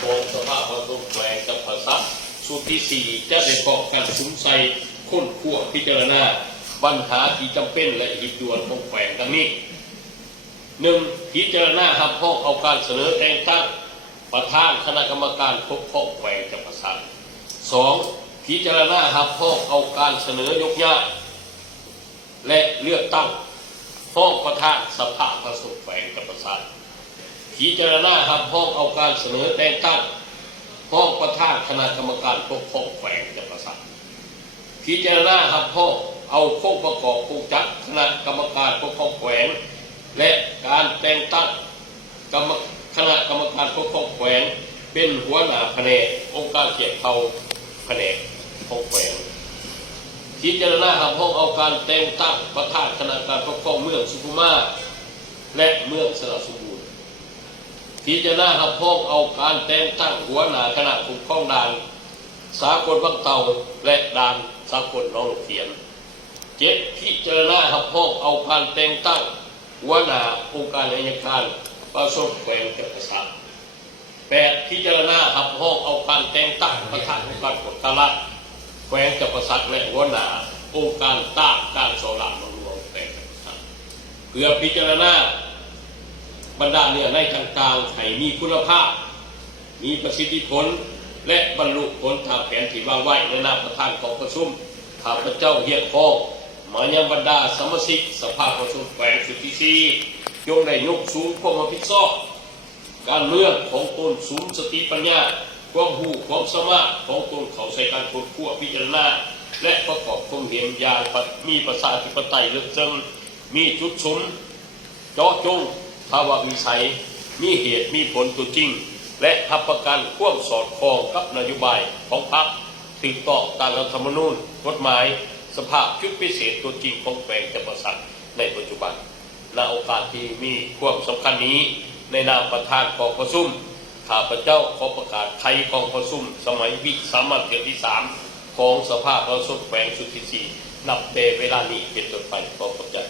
ของสภาพผสมแฝงกับภาษาสุดที่สี่จะได้เกาะการสงสัยค้นคว้าพิจารณาปัญหาที่จำเป็นและหีบด่วนของแฝงดังนี้หนึ่งพิจารณาหับห้องเอาการเสนอแต่งตั้งประธานคณะกรรมการปกครองแขวงกับภาษาสองพิจารณาหับห้องเอาการเสนอยกย้ายและเลือกตั้งห้องประธานสภาผสมแขวงกับภาษาพิจารณาหับห้องเอาการเสนอแต่งตั้งห้องประธานคณะกรรมการปกครองแขวงกับภาษาพิจารณาหับห้องเอาโครงประกอบโครงจักรคณะกรรมการปกครองแขวงและการแต่งตั้งคณะกรรมการปกครองแขวงเป็นหัวหน้าแผนกองค์การเกี่ยวเขาแผนกของแขวงพิจารณาหับห้องเอาการแต่งตั้งประธานคณะการปกครองเมืองสุขุมมาและเมืองสระสมบูรณ์พิจารณาหับห้องเอาการแต่งตั้งหัวหน้าคณะปกครองด่านสากลบางเตาและด่านสากลน้องเขียนเจ็ดพิจารณาหับห้องเอาการแต่งตั้งหัวหน้าองค์การอัยการประสบแขวงกับภาษาแปดพิจารณาหับห้องเอาการแต่งตั้งประธานองค์การกฎการรัฐแขวงกับภาษาและหัวหน้าองค์การต้านการโซลาร์มรวมแขวงกับภาษาเพื่อพิจารณาบรรดาเนื้อในต่างๆให้มีคุณภาพมีประสิทธิผลและบรรลุผลตามแผนที่วางไว้ในนามประธานของประชุมข้าพเจ้าเฮียพ้องมายังบรรดาสมาชิกสภาผสมแขวงสุดที่สี่จงได้ยกสูงความรับผิดชอบการเมืองของตนสูงสติปัญญาความรู้ความสามารถของตนเขาใช้การค้นคว้าพิจารณาและประกอบความเห็นอย่างมีประชาธิปไตยลึกซึ้งมีจุดสมเจาะจงภาวะวิสัยมีเหตุมีผลตัวจริงและทับประกันความสอดคล้องกับนโยบายของพรรคติดต่อตามรัฐธรรมนูญกฎหมายสภาพชุดพิเศษตัวจริงของแขวงกับภาษาในปัจจุบันณโอกาสที่มีความสำคัญนี้ในนามประธานกองประชุมข้าพเจ้าขอประกาศไทยกองประชุมสมัยวิสามัญเดือนที่3ของสภาผสมแขวงสุดที่4นับแต่เวลานี้เป็นต้นไปขอประกาศ